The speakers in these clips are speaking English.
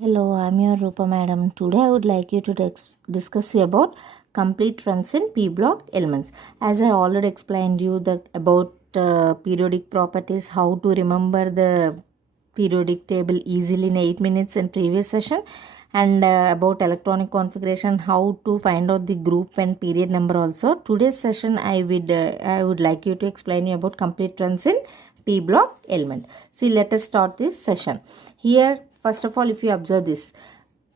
Hello, I'm your Rupa madam. Today I would like you to discuss you about complete runs in p block elements. As I already explained you about periodic properties, how to remember the periodic table easily in 8 minutes in previous session, and about electronic configuration, how to find out the group and period number also. Today's session I would like you to explain you about complete runs in p block element. See, let us start this session. Here, first of all, if you observe this,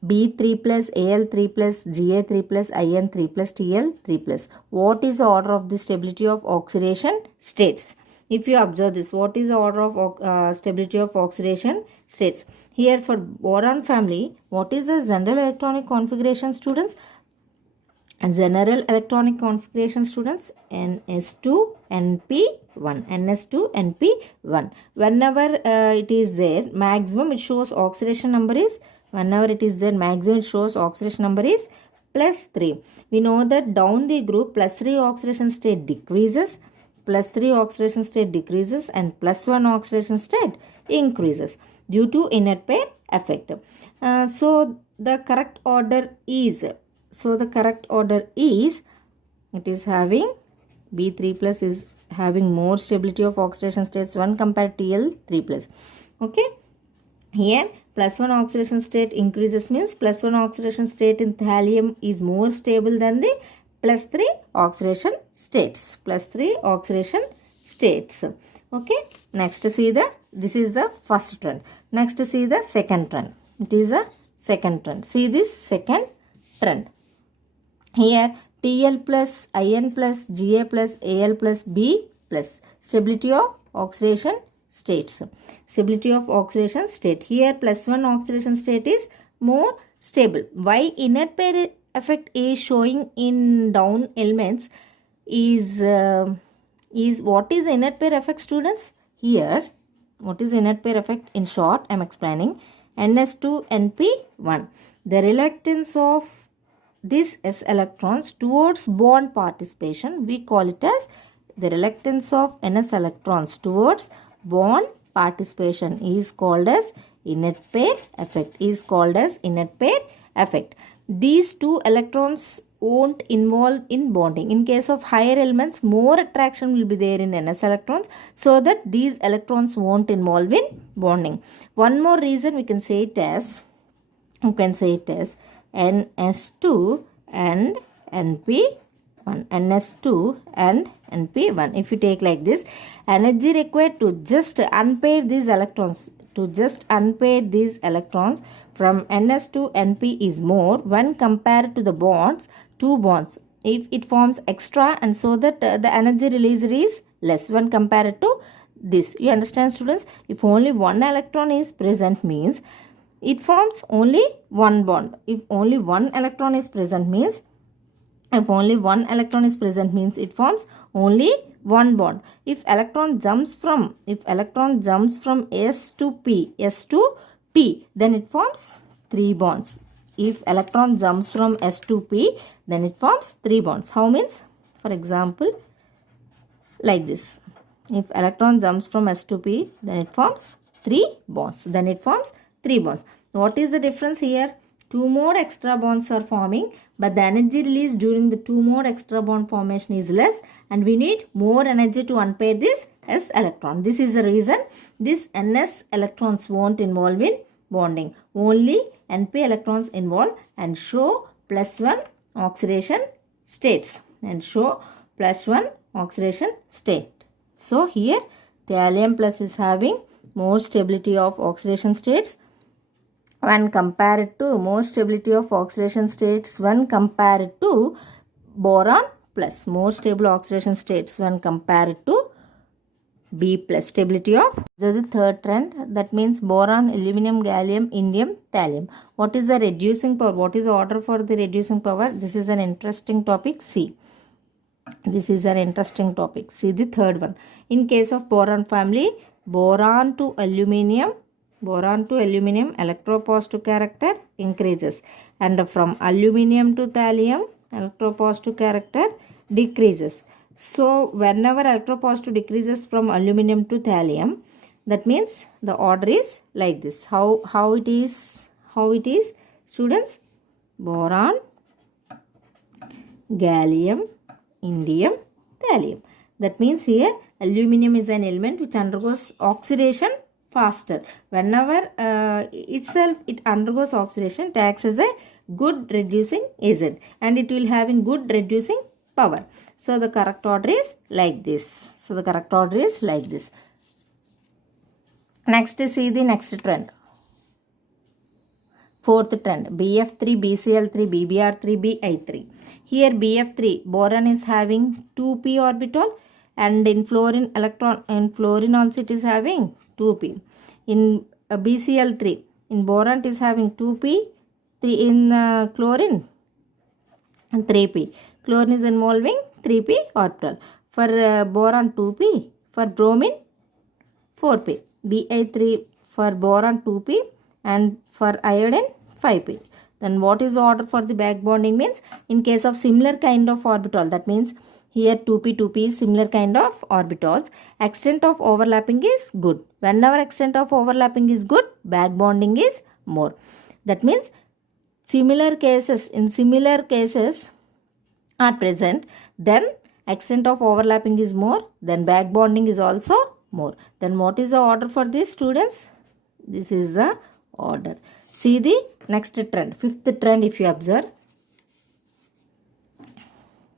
B3 plus AL3 plus GA3 plus IN3 plus TL3 plus. What is the order of the stability of oxidation states? If you observe this, what is the order of stability of oxidation states? Here for boron family, what is the general electronic configuration, students? And general electronic configuration, students, NS2 NP1, NS2 NP1. Whenever it is there, maximum it shows oxidation number is, whenever it is there, maximum it shows oxidation number is plus 3. We know that down the group, plus 3 oxidation state decreases, plus 3 oxidation state decreases, and plus 1 oxidation state increases due to inert pair effect. So the correct order is, it is having B3 plus is having more stability of oxidation states 1 compared to L3 plus. Okay. Here plus 1 oxidation state increases means plus 1 oxidation state in thallium is more stable than the plus 3 oxidation states. Plus 3 oxidation states. Okay. Next see this is the first trend. Next see the second trend. It is a second trend. See this second trend. Here TL plus IN plus GA plus AL plus B plus stability of oxidation states. Stability of oxidation state. Here plus 1 oxidation state is more stable. Why inert pair effect is showing in down elements is what is inert pair effect, students? Here what is inert pair effect? In short, I am explaining. NS2 NP1. The reluctance of these s electrons towards bond participation, we call it as the reluctance of ns electrons towards bond participation is called as inert pair effect. These two electrons won't involve in bonding. In case of higher elements, more attraction will be there in ns electrons, so that these electrons won't involve in bonding. One more reason we can say it as NS2 and NP1. NS2 and NP1. If you take like this, energy required to just unpair these electrons, from NS to NP is more when compared to the two bonds. If it forms extra, and so that the energy release is less when compared to this. You understand, students? If only one electron is present means it forms only one bond. If only one electron is present means it forms only one bond. If electron jumps from S to P, then it forms 3 bonds. If electron jumps from S to P, then it forms 3 bonds. How means? For example, like this. If electron jumps from S to P, then it forms 3 bonds. What is the difference here? 2 more extra bonds are forming, but the energy released during the 2 more extra bond formation is less, and we need more energy to unpair this s electron. This is the reason this ns electrons won't involve in bonding. Only np electrons involve and show plus 1 oxidation states. So here thallium plus is having more stability of oxidation states when compared to boron plus. More stable oxidation states when compared to B plus. Stability of the third trend, that means boron, aluminum, gallium, indium, thallium. What is the reducing power? What is the order for the reducing power? This is an interesting topic. See the third one. In case of boron family, boron to aluminum electropositive character increases, and from aluminum to thallium electropositive character decreases. So whenever electropositive decreases from aluminum to thallium, that means the order is like this. How it is How it is, students? Boron, gallium, indium, thallium. That means here aluminum is an element which undergoes oxidation faster. Whenever itself it undergoes oxidation, it acts as a good reducing agent and it will having good reducing power. So the correct order is like this. Next, see the next trend. Fourth trend, BF3, BCl3, BBr3, Bi3. Here BF3, boron is having 2p orbital and in fluorine also it is having 2p. In BCl3, in boron it is having 2p, in chlorine 3p. Chlorine is involving 3p orbital. For boron 2p, for bromine 4p. Bi3 for boron 2p and for iodine 5p. Then what is the order for the back bonding means? In case of similar kind of orbital, that means here 2p is similar kind of orbitals. Extent of overlapping is good. Whenever extent of overlapping is good, back bonding is more. That means in similar cases are present, then extent of overlapping is more, then back bonding is also more. Then what is the order for these students? This is the order. See the next trend, fifth trend. If you observe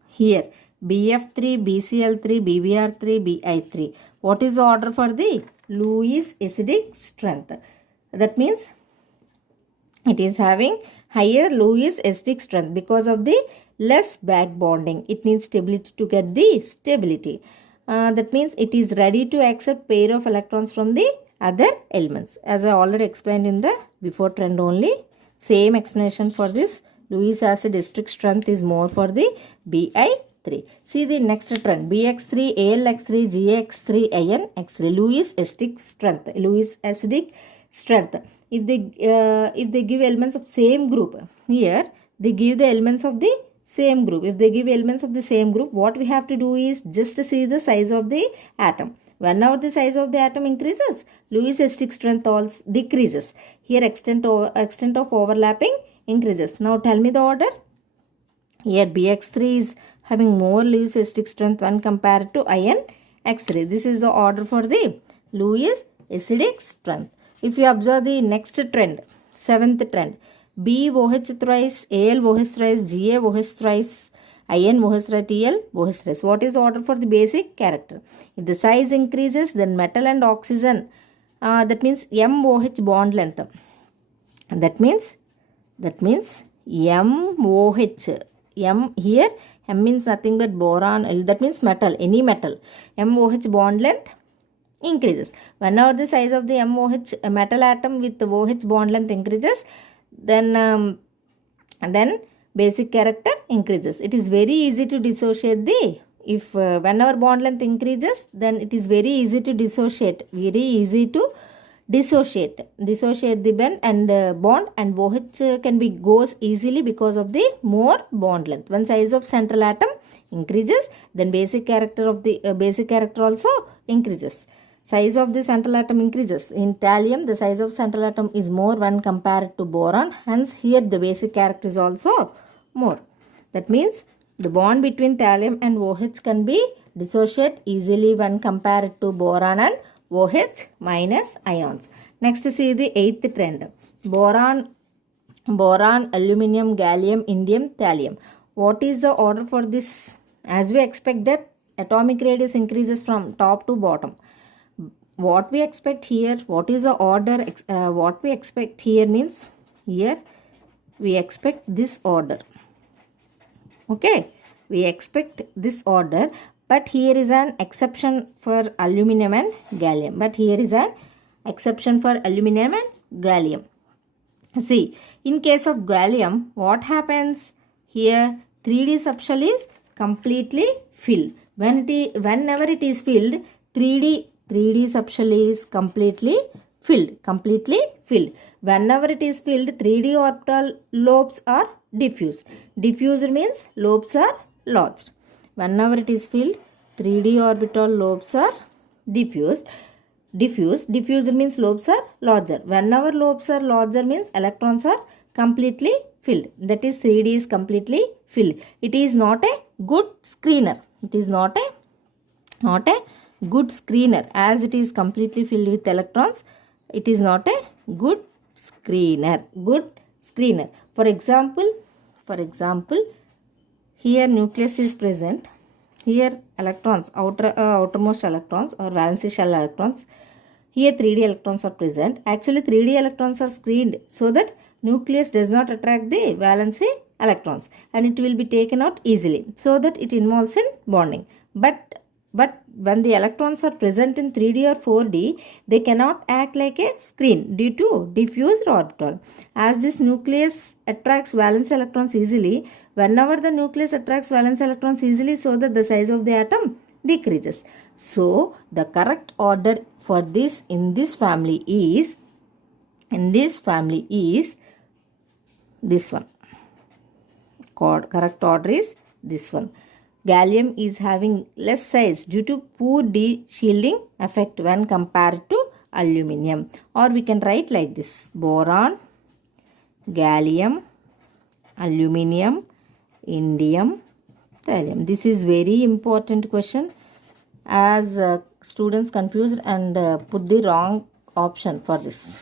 here, BF3, BCl3, BBr3, Bi3. What is the order for the Lewis acidic strength? That means it is having higher Lewis acidic strength because of the less back bonding. It needs stability to get the stability. That means it is ready to accept pair of electrons from the other elements. As I already explained in the before trend only, same explanation for this. Lewis acid acidic strength is more for the Bi3. See the next trend, BX3, AlX3, GX3, InX3. Lewis acidic strength. If they give elements of same group, here they give the elements of the same group. If they give elements of the same group, what we have to do is just see the size of the atom. Whenever the size of the atom increases, Lewis acidic strength also decreases. Here extent of overlapping increases. Now tell me the order. Here BX3 is having more Lewis acidic strength when compared to InX3. This is the order for the Lewis acidic strength. If you observe the next trend, seventh trend, BOH thrice, AlOH thrice, GaOH thrice, InOH thrice, TlOH thrice. What is the order for the basic character? If the size increases, then metal and oxygen, that means MOH bond length. That means MOH. Here M means nothing but boron, that means metal, any metal. MOH bond length increases. Whenever the size of the MOH metal atom with the OH bond length increases, then basic character increases. It is very easy to dissociate the, if whenever bond length increases, then it is very easy to dissociate the bond and OH can be goes easily because of the more bond length. When size of central atom increases, then basic character also increases. Size of the central atom increases. In thallium, the size of central atom is more when compared to boron. Hence, here the basic character is also more. That means the bond between thallium and OH can be dissociated easily when compared to boron and OH minus ions. Next, see the eighth trend. Boron, aluminum, gallium, indium, thallium. What is the order for this? As we expect that atomic radius increases from top to bottom. What we expect here, what is the order? What we expect here means, here we expect this order. Okay, we expect this order, but here is an exception for aluminum and gallium. See, in case of gallium, what happens here? 3D subshell is completely filled. Whenever it is filled, 3D subshell is completely filled. Whenever it is filled, 3D orbital lobes are diffused. Diffused means lobes are lost. Whenever it is filled, 3D orbital lobes are diffused. diffuse. Diffuser means lobes are larger. Whenever lobes are larger means electrons are completely filled. That is 3D is completely filled. It is not a good screener. It is not a good screener as it is completely filled with electrons. It is not a good screener. For example, here nucleus is present. Here electrons, outermost electrons or valency shell electrons. Here 3D electrons are present. Actually 3D electrons are screened so that nucleus does not attract the valency electrons and it will be taken out easily so that it involves in bonding. But when the electrons are present in 3D or 4D, they cannot act like a screen due to diffused orbital. As this nucleus attracts valence electrons easily, whenever the nucleus attracts valence electrons easily, so that the size of the atom decreases. So the correct order for this in this family is this one. Correct order is this one. Gallium is having less size due to poor de-shielding effect when compared to aluminum. Or we can write like this: boron, gallium, aluminum, indium, thallium. This is very important question as students confused and put the wrong option for this.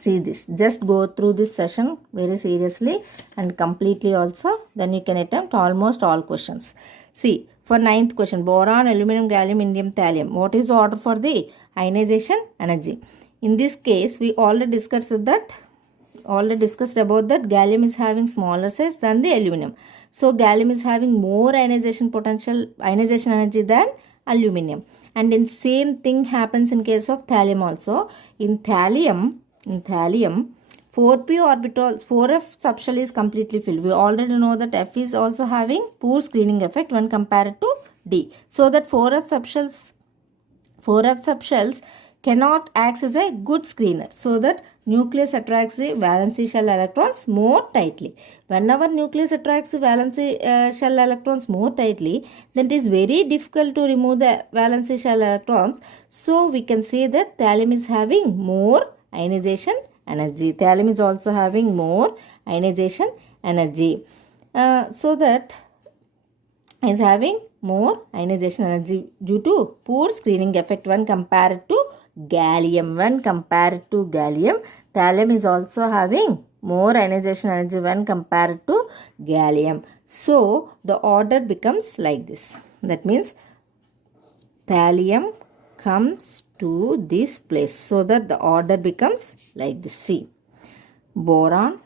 See this, just go through this session very seriously and completely also, then you can attempt almost all questions. See, for 9th question, boron, aluminum, gallium, indium, thallium. What is the order for the ionization energy? In this case, we already discussed about that gallium is having smaller size than the aluminum. So gallium is having more ionization energy than aluminum. And in same thing happens in case of thallium also. In thallium, 4p orbital, 4f subshell is completely filled. We already know that F is also having poor screening effect when compared to D. So that 4f subshells cannot act as a good screener. So that nucleus attracts the valency shell electrons more tightly. Whenever nucleus attracts the valency shell electrons more tightly, then it is very difficult to remove the valency shell electrons. So we can say that thallium is having more ionization energy. Thallium is also having more ionization energy. So that is having more ionization energy due to poor screening effect when compared to gallium. Thallium is also having more ionization energy when compared to gallium. So the order becomes like this. That means thallium comes to this place, so that the order becomes like this. See, boron,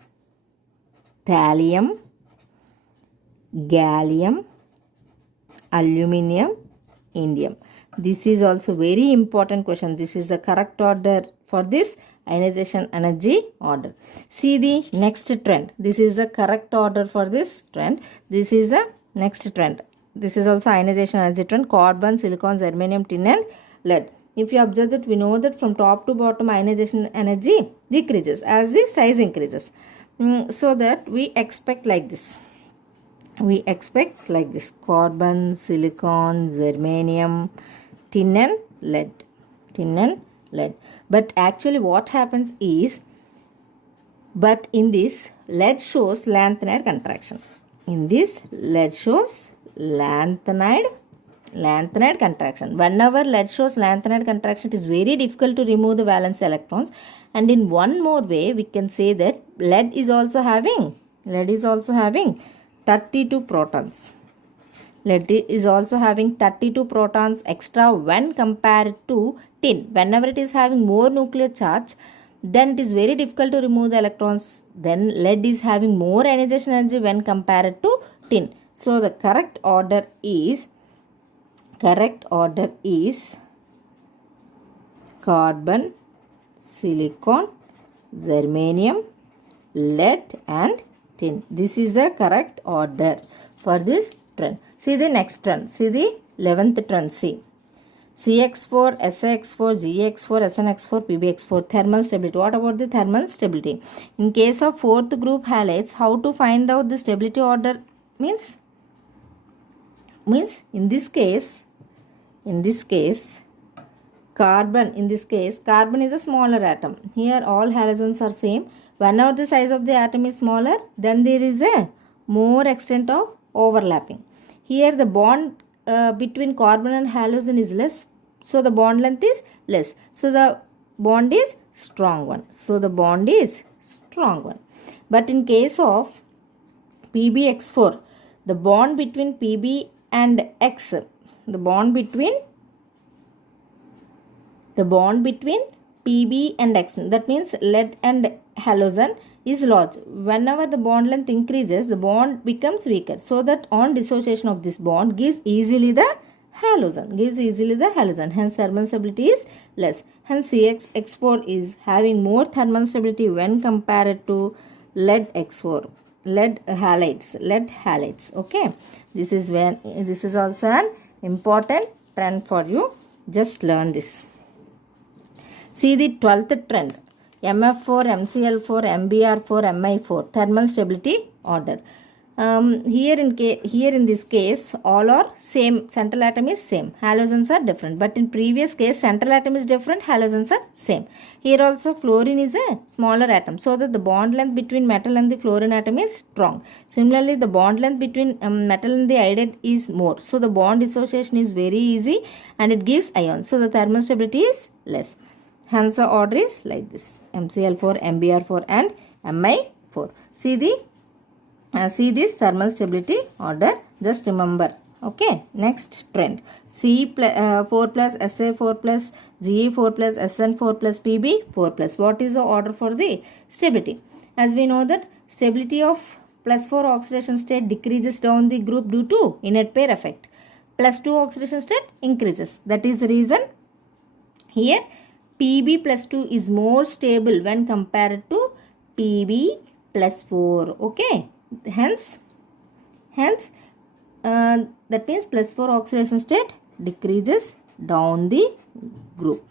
thallium, gallium, aluminum, indium. This is also very important question. This is the correct order for this ionization energy order. See the next trend. This is the correct order for this trend. This is the next trend. This is also ionization energy trend: carbon, silicon, germanium, tin and lead. If you observe that, we know that from top to bottom ionization energy decreases as the size increases. So that we expect like this. Carbon, silicon, germanium, tin and lead. But actually what happens is, but in this lead shows lanthanide contraction. Lanthanide contraction. Whenever lead shows lanthanide contraction, it is very difficult to remove the valence electrons. And in one more way, we can say that lead is also having 32 protons. Lead is also having 32 protons extra when compared to tin. Whenever it is having more nuclear charge, then it is very difficult to remove the electrons. Then lead is having more ionization energy when compared to tin. So the correct order is carbon, silicon, germanium, lead and tin. This is the correct order for this trend. See the next trend. See the 11th trend. See CX4, SX4, GX4, SNX4, PBX4. Thermal stability. What about the thermal stability? In case of fourth group halides, how to find out the stability order means in this case Carbon, in this case, carbon is a smaller atom. Here all halogens are same. Whenever the size of the atom is smaller, then there is a more extent of overlapping. Here the bond between carbon and halogen is less, so the bond length is less. So the bond is strong one. So the bond is strong one. But in case of PbX4, the bond between Pb and X, the bond between Pb and X, that means lead and halogen, is large. Whenever the bond length increases, the bond becomes weaker. So that on dissociation of this bond gives easily the halogen. Hence thermal stability is less. Hence CxX4 is having more thermal stability when compared to lead X4. Lead halides. Okay. This is also an important trend for you. Just learn this. See the 12th trend, MF4, MCl4, MBr4, Mi4, thermal stability order. Here in this case, all are same, central atom is same, halogens are different. But in previous case, central atom is different, halogens are same. Here also fluorine is a smaller atom, so that the bond length between metal and the fluorine atom is strong. Similarly, the bond length between metal and the iodide is more, so the bond dissociation is very easy and it gives ions, so the thermal stability is less. Hence the order is like this, MCl4, MBr4 and Mi4. See this thermal stability order, just remember. Okay, next trend, C4 plus, SA4 plus, Ge4 plus, SN4 plus, Pb4 plus. What is the order for the stability? As we know that stability of +4 oxidation state decreases down the group due to inert pair effect. +2 oxidation state increases. That is the reason here Pb plus 2 is more stable when compared to Pb plus 4. Okay. Hence that means +4 oxidation state decreases down the group.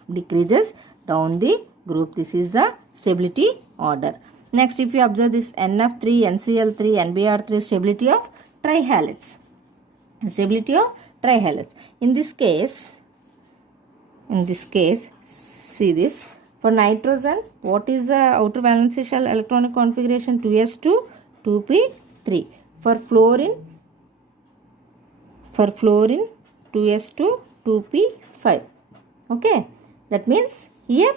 This is the stability order. Next, if you observe this NF3, NCl3, NBr3, stability of trihalides. In this case, see this. For nitrogen, what is the outer valence shell electronic configuration? 2s2, 2p3. For fluorine, 2s2, 2p5. Okay, that means here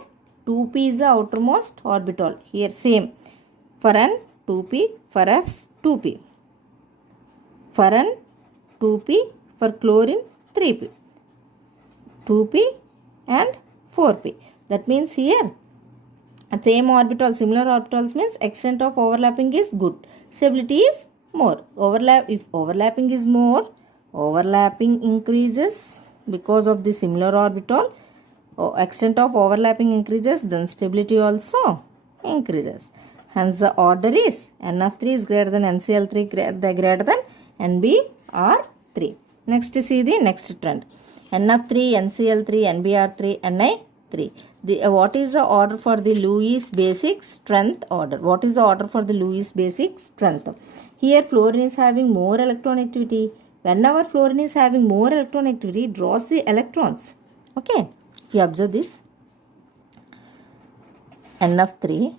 2p is the outermost orbital. Here same. For n, 2p. For f, 2p. For n, 2p. For chlorine, 3p. 2p and 4p. That means here same orbital, similar orbitals means extent of overlapping is good. Stability is more. If overlapping is more, overlapping increases because of the similar orbital. Extent of overlapping increases, then stability also increases. Hence the order is NF3 is greater than NCl3 greater than NBr3. Next, see the next trend. NF3, NCl3, NBr3, Ni3. What is the order for the Lewis basic strength order? Here fluorine is having more electronactivity. Whenever fluorine is having more electronactivity, it draws the electrons. Okay, if you observe this, NF3,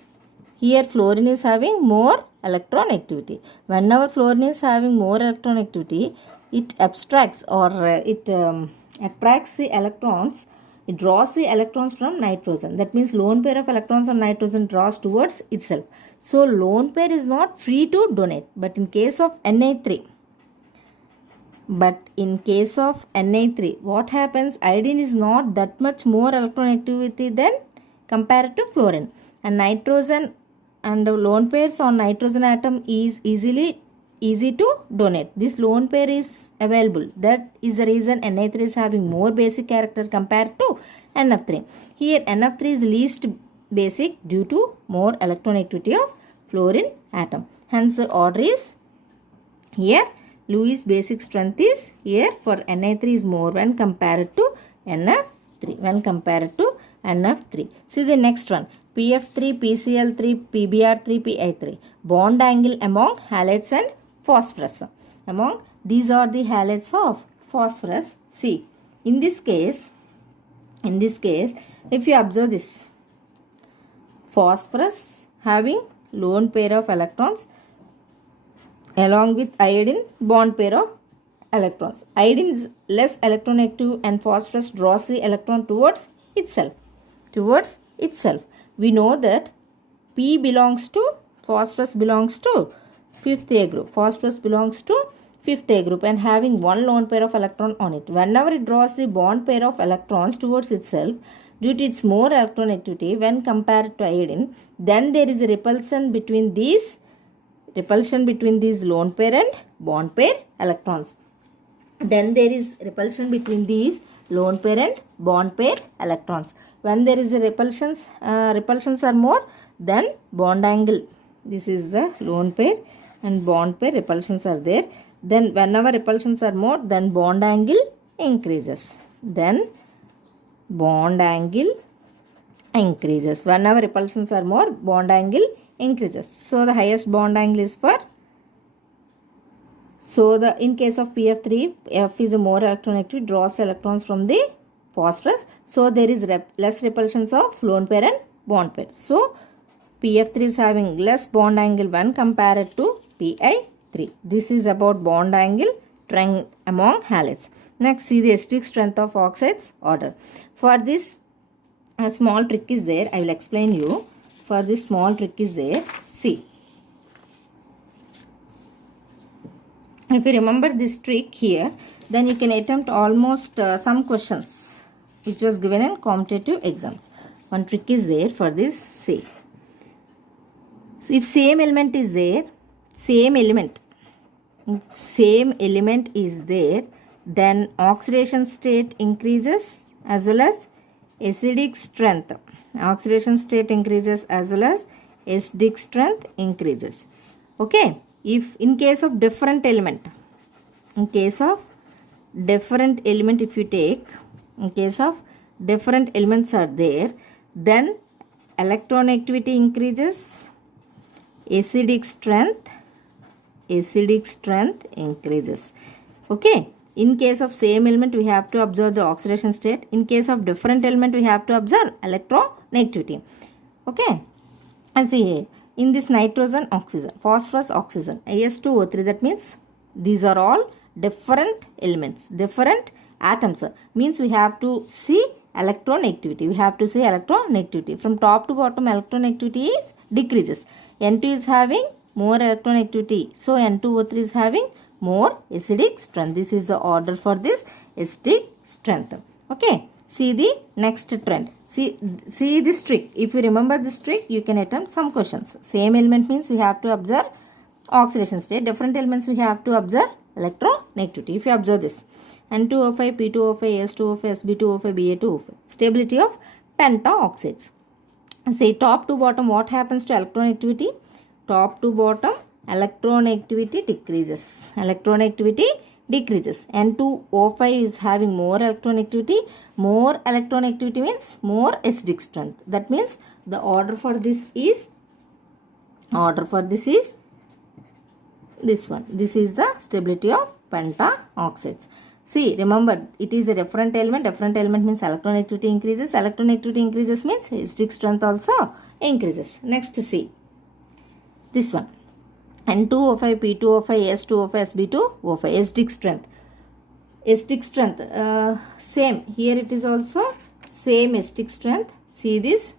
here fluorine is having more electronactivity. Whenever fluorine is having more electronactivity, it abstracts or it attracts the electrons. It draws the electrons from nitrogen. That means lone pair of electrons on nitrogen draws towards itself. So lone pair is not free to donate. But in case of Na3, what happens? Iodine is not that much more electronactivity than compared to fluorine. And nitrogen and lone pairs on nitrogen atom is easy to donate. This lone pair is available. That is the reason Na3 is having more basic character compared to NF3. Here NF3 is least basic due to more electronactivity of fluorine atom. Hence the order is here Lewis basic strength is here for Na3 is more when compared to NF3. See the next one. PF3, PCl3, PBr3, Pi3. Bond angle among halides and phosphorus. These are the halides of phosphorus. See, in this case, In this case, if you observe this, phosphorus having lone pair of electrons along with iodine bond pair of electrons. Iodine is less electronegative and phosphorus draws the electron towards itself. We know that P belongs to, phosphorus belongs to 5th A group. Phosphorus belongs to 5th A group and having one lone pair of electron on it. Whenever it draws the bond pair of electrons towards itself, due to its more electronegativity when compared to iodine, then there is a repulsion between these lone pair and bond pair electrons. Then there is repulsion between these lone pair and bond pair electrons. When there is a repulsions are more, then bond angle, this is the lone pair and bond pair repulsions are there. Then whenever repulsions are more, then bond angle increases. Then bond angle increases. Whenever repulsions are more, bond angle increases. So the highest bond angle is for, in case of PF3, F is a more electronegative, draws electrons from the phosphorus. So there is less repulsions of lone pair and bond pair. So PF3 is having less bond angle when compared to PI3. This is about bond angle trend among halides. Next, see the acidic strength of oxides order. For this, a small trick is there. I will explain you. For this small trick is there. See. If you remember this trick here, then you can attempt almost some questions which was given in competitive exams. One trick is there for this. See. So if same element is there, if same element is there, then oxidation state increases as well as acidic strength. Oxidation state increases as well as acidic strength increases. Okay. If in case of different element, if you take, in case of different elements are there, then electronegativity increases, acidic strength increases. Okay. In case of same element, we have to observe the oxidation state. In case of different element, we have to observe electronegativity. Okay. And see here, in this nitrogen, oxygen, phosphorus, oxygen, As2O3, that means these are all different elements, different atoms. Means we have to see electronegativity. From top to bottom, electronegativity is decreases. N2 is having more electronegativity. So N2O3 is having more acidic strength. This is the order for this acidic strength. Okay. See the next trend. See this trick. If you remember this trick, you can attempt some questions. Same element means we have to observe oxidation state. Different elements we have to observe electronegativity. If you observe this, N2O5, P2O5, S2O5, Sb2O5, Ba2O5. Stability of pentaoxides. Say top to bottom, what happens to electronegativity? Top to bottom, electronegativity decreases. N2O5 is having more electronegativity. More electronegativity means more acidic strength. That means the order for this is this one. This is the stability of pentaoxides. See, remember, it is a different element. Different element means electronegativity increases. Electronegativity increases means acidic strength also increases. Next, see this one. N2O5, P2O5, S2O5, Sb2O5, acidic strength. Same. Here it is also same acidic strength. See this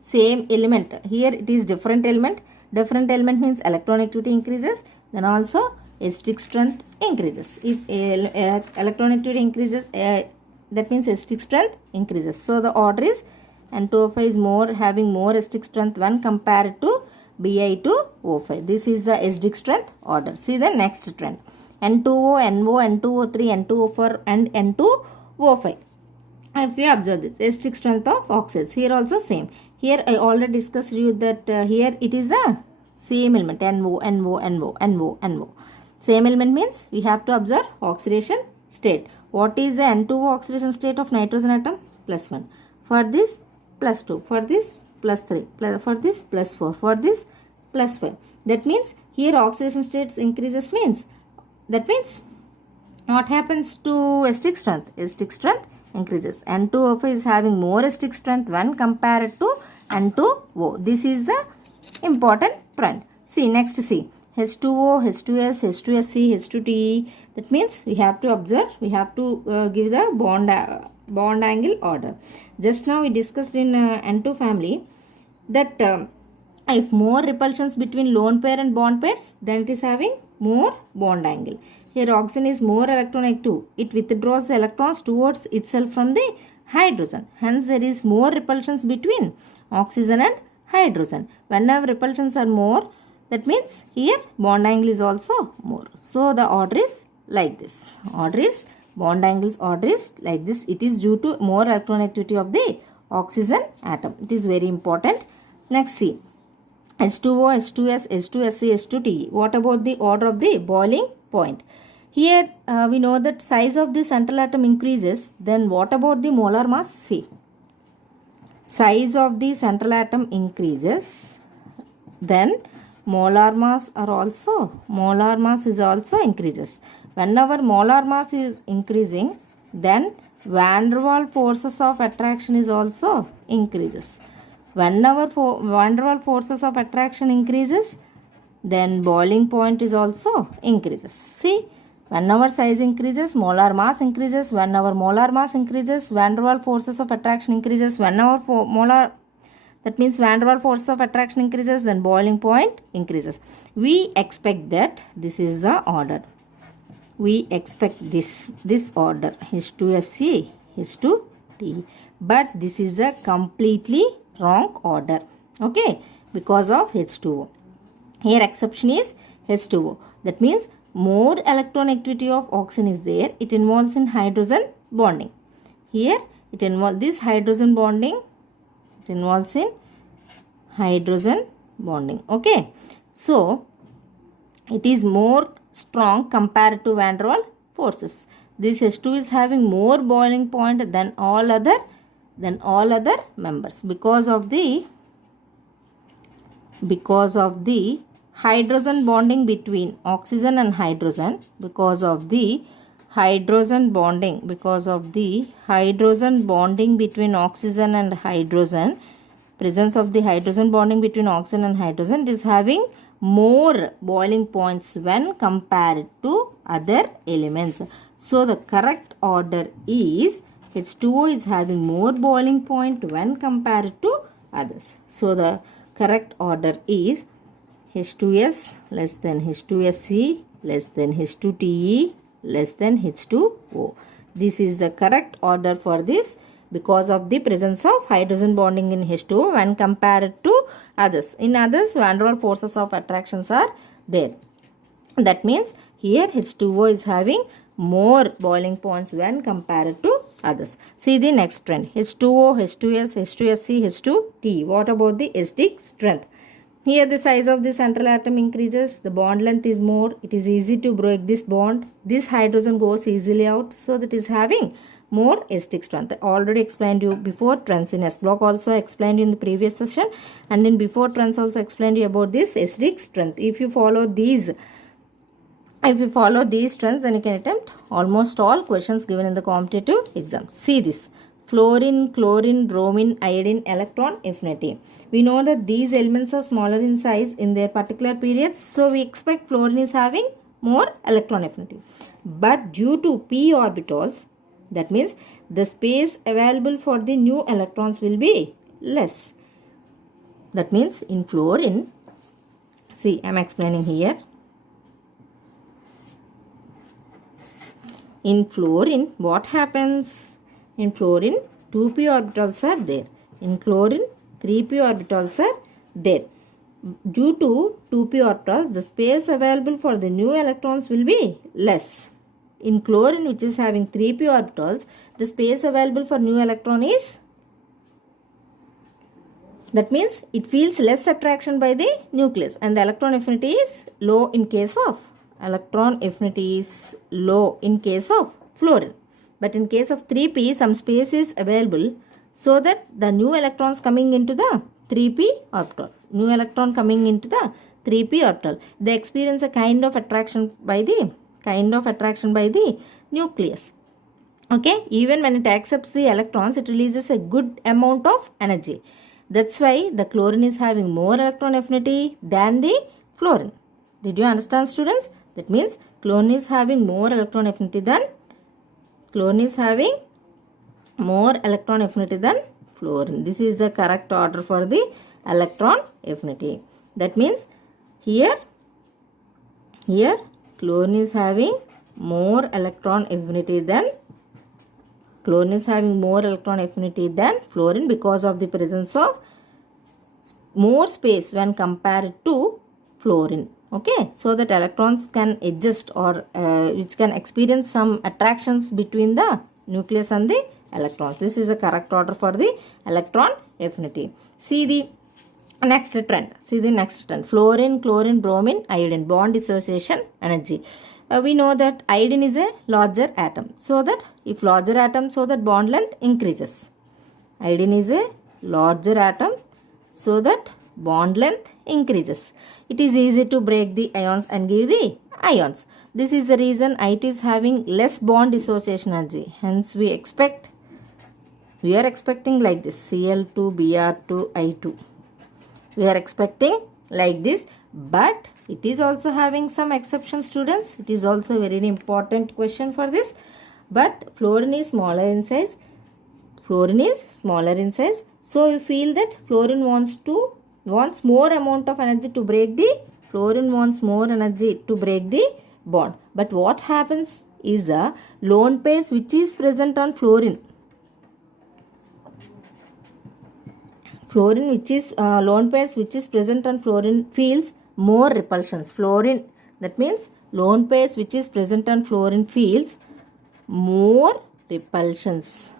same element. Here it is different element. Different element means electronegativity increases. Then also acidic strength increases. If electronegativity increases, that means acidic strength increases. So the order is N2O5 is having more acidic strength when compared to Bi2O5. This is the acidic strength order. See the next trend. N2O, NO, N2O3, N2O4 and N2O5. If you observe this, acidic strength of oxides. Here also same. Here I already discussed you that here it is a same element. NO. Same element means we have to observe oxidation state. What is the N2O oxidation state of nitrogen atom? +1. For this, +2. For this, +3. For this, +4. For this, +5. That means here oxidation states increases means, that means what happens to acidic strength? Acidic strength increases. N2O5 is having more acidic strength when compared to N2O. This is the important trend. See, next see. H2O, H2S, H2SC, H2TE. That means we have to observe, we have to give the bond angle order. Just now we discussed in N2 family that if more repulsions between lone pair and bond pairs, then it is having more bond angle. Here oxygen is more electronegative. It withdraws the electrons towards itself from the hydrogen. Hence there is more repulsions between oxygen and hydrogen. Whenever repulsions are more, that means here bond angle is also more. So the order is like this. Bond angles order is like this. It is due to more electronegativity of the oxygen atom. It is very important. Next see. H2O, H2S, H2SC, H2TE. What about the order of the boiling point? Here we know that size of the central atom increases. Then what about the molar mass? See. Size of the central atom increases. Then molar mass is also increases. Whenever molar mass is increasing, then van der Waals forces of attraction is also increases. Whenever van der Waals forces of attraction increases, then boiling point is also increases. See, whenever size increases, molar mass increases. Whenever molar mass increases, van der Waals forces of attraction increases. Whenever that means van der Waals force of attraction increases, then boiling point increases. We expect that this is the order. We expect this order H2SC, H2T. But this is a completely wrong order. Okay, because of H2O. Here exception is H2O. That means more electronegativity of oxygen is there. It involves in hydrogen bonding. Here it involves this hydrogen bonding. It involves in hydrogen bonding. Okay, so it is more strong compared to van der Waals forces. This H2 is having more boiling point than all other members because of the hydrogen bonding between oxygen and hydrogen. Because of the hydrogen bonding between oxygen and hydrogen, presence of the hydrogen bonding between oxygen and hydrogen, it is having more boiling points when compared to other elements. So the correct order is H2O is having more boiling point when compared to others. So the correct order is H2S less than H2SC less than H2TE less than H2O. This is the correct order for this because of the presence of hydrogen bonding in H2O when compared to others. In others, van der Waals forces of attractions are there. That means here H2O is having more boiling points when compared to others. See the next trend. H2O, H2S, H2SC, H2T. What about the acidic strength? Here the size of the central atom increases, the bond length is more, it is easy to break this bond, this hydrogen goes easily out, so that is having more acidic strength. I already explained you before trends in S block, also explained you in the previous session, and in before trends also explained you about this acidic strength. If you follow these trends, then you can attempt almost all questions given in the competitive exams. See this. Fluorine, chlorine, bromine, iodine, electron affinity. We know that these elements are smaller in size in their particular periods, so we expect fluorine is having more electron affinity. But due to p orbitals, that means the space available for the new electrons will be less. That means in fluorine, see, I am explaining here. In fluorine, what happens? In fluorine, 2p orbitals are there. In chlorine, 3p orbitals are there. Due to 2p orbitals, the space available for the new electrons will be less. In chlorine, which is having 3p orbitals, the space available for new electron is, that means it feels less attraction by the nucleus, and the electron affinity is low in case of fluorine. But in case of 3p, some space is available so that the new electrons coming into the 3p orbital, they experience a kind of attraction by the nucleus. Okay, even when it accepts the electrons, it releases a good amount of energy. That's why the chlorine is having more electron affinity than the fluorine. Did you understand, students? That means chlorine is having more electron affinity than fluorine. This is the correct order for the electron affinity. That means here chlorine is having more electron affinity than fluorine because of the presence of more space when compared to fluorine. Okay, so that electrons can adjust or which can experience some attractions between the nucleus and the electrons. This is a correct order for the electron affinity. See the next trend. Fluorine, chlorine, bromine, iodine. Bond dissociation energy. We know that iodine is a larger atom. So that if larger atom, so that bond length increases. Iodine is a larger atom, so that bond length increases. It is easy to break the ions and give the ions. This is the reason it is having less bond dissociation energy. Hence we are expecting like this, Cl2, Br2, I2. We are expecting like this, but it is also having some exceptions, students. It is also a very important question for this. But fluorine is smaller in size. So you feel that fluorine wants more amount of energy to break the bond. But what happens is the lone pairs which is present on fluorine which is lone pairs which is present on fluorine feels more repulsions. That means lone pairs which is present on fluorine feels more repulsions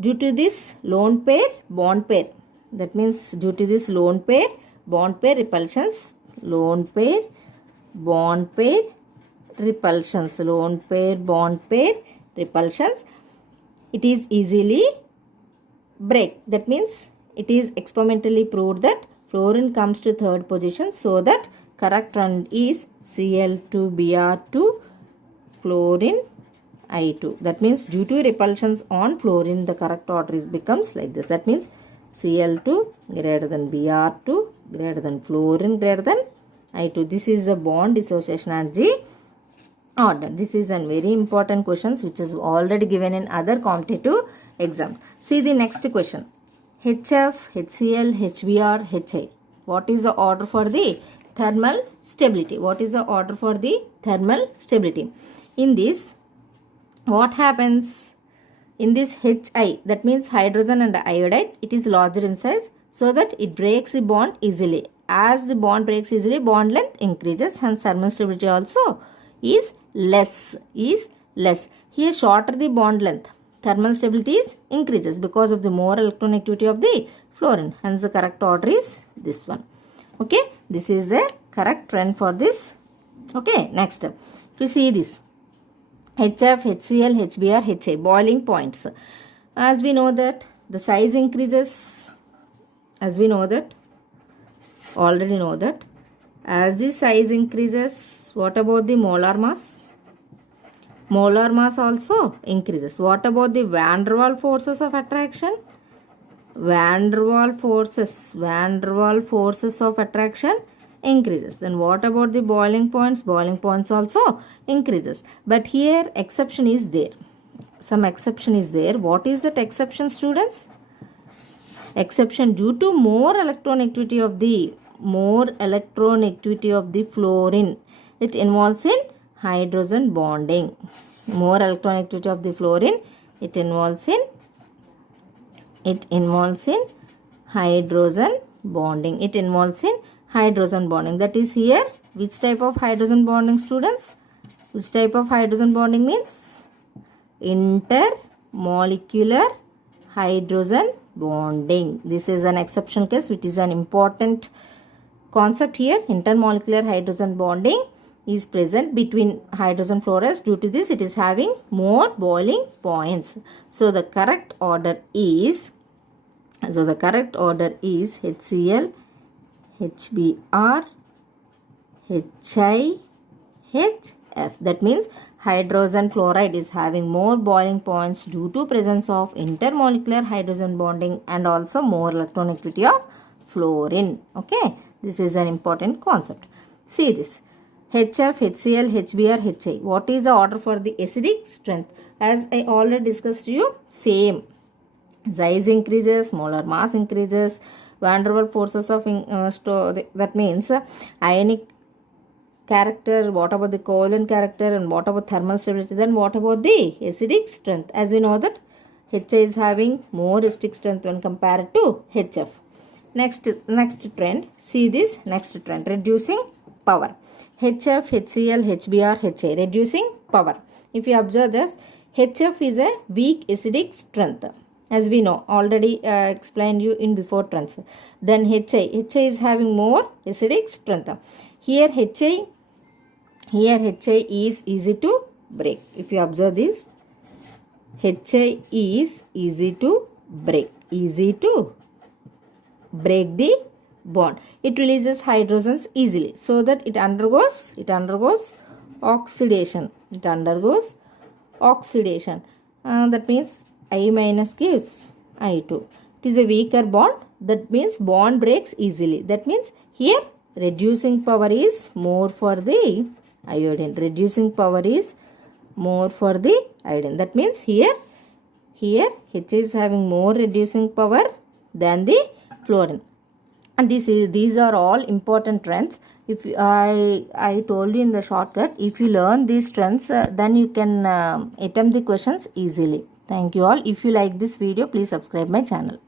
due to this lone pair bond pair. That means due to this lone pair bond pair repulsions, it is easily break. That means it is experimentally proved that fluorine comes to third position, so that correct one is Cl2Br2 fluorine I2. That means due to repulsions on fluorine, the correct order becomes like this. That means Cl2 greater than Br2 greater than fluorine greater than I2. This is the bond dissociation energy order. This is a very important question which is already given in other competitive exams. See the next question. HF, HCl, HBr, HI. What is the order for the thermal stability? In this, what happens? In this HI, that means hydrogen and iodide, it is larger in size, so that it breaks the bond easily. As the bond breaks easily, bond length increases, hence thermal stability also is less. Here shorter the bond length, thermal stability is increases because of the more electronegativity of the fluorine. Hence the correct order is this one. Okay, this is the correct trend for this. Okay, next, if you see this HF, HCl, HBr, HI, boiling points. As we know that the size increases, already know that as the size increases, what about the molar mass? Molar mass also increases. What about the van der Waals forces of attraction? Van der Waals forces of attraction increases. Then what about the boiling points? Boiling points also increases. But here exception is there. Some exception is there. What is that exception, students? Exception due to more electronegativity of the fluorine. It involves in hydrogen bonding. More electronegativity of the fluorine, it involves in hydrogen bonding. That is here which type of hydrogen bonding, students? Which type of hydrogen bonding means intermolecular hydrogen bonding. This is an exception case which is an important concept here. Intermolecular hydrogen bonding is present between hydrogen fluorides. Due to this, it is having more boiling points. So the correct order is HCl, HBr, HI, F. That means hydrogen fluoride is having more boiling points due to presence of intermolecular hydrogen bonding and also more electronegativity of fluorine. Okay, this is an important concept. See this. HF, HCl, HBr, HI. What is the order for the acidic strength? As I already discussed to you, same. Size increases, molar mass increases, van der Waals forces of that means ionic character, what about the covalent character, and what about thermal stability, then what about the acidic strength? As we know that HI is having more acidic strength when compared to HF. Next trend, see this next trend, reducing power. HF, HCl, HBr, HI, reducing power. If you observe this, HF is a weak acidic strength. As we know, already explained you in before trends. Then HI is having more acidic strength. Here HI is easy to break. If you observe this, HI is easy to break. Easy to break the bond. It releases hydrogens easily, so that it undergoes oxidation. It undergoes oxidation. That means I minus gives I2. It is a weaker bond. That means bond breaks easily. That means here reducing power is more for the iodine. Reducing power is more for the iodine. That means here H is having more reducing power than the fluorine. And these are all important trends. If I told you in the shortcut, if you learn these trends, then you can attempt the questions easily. Thank you all. If you like this video, please subscribe my channel.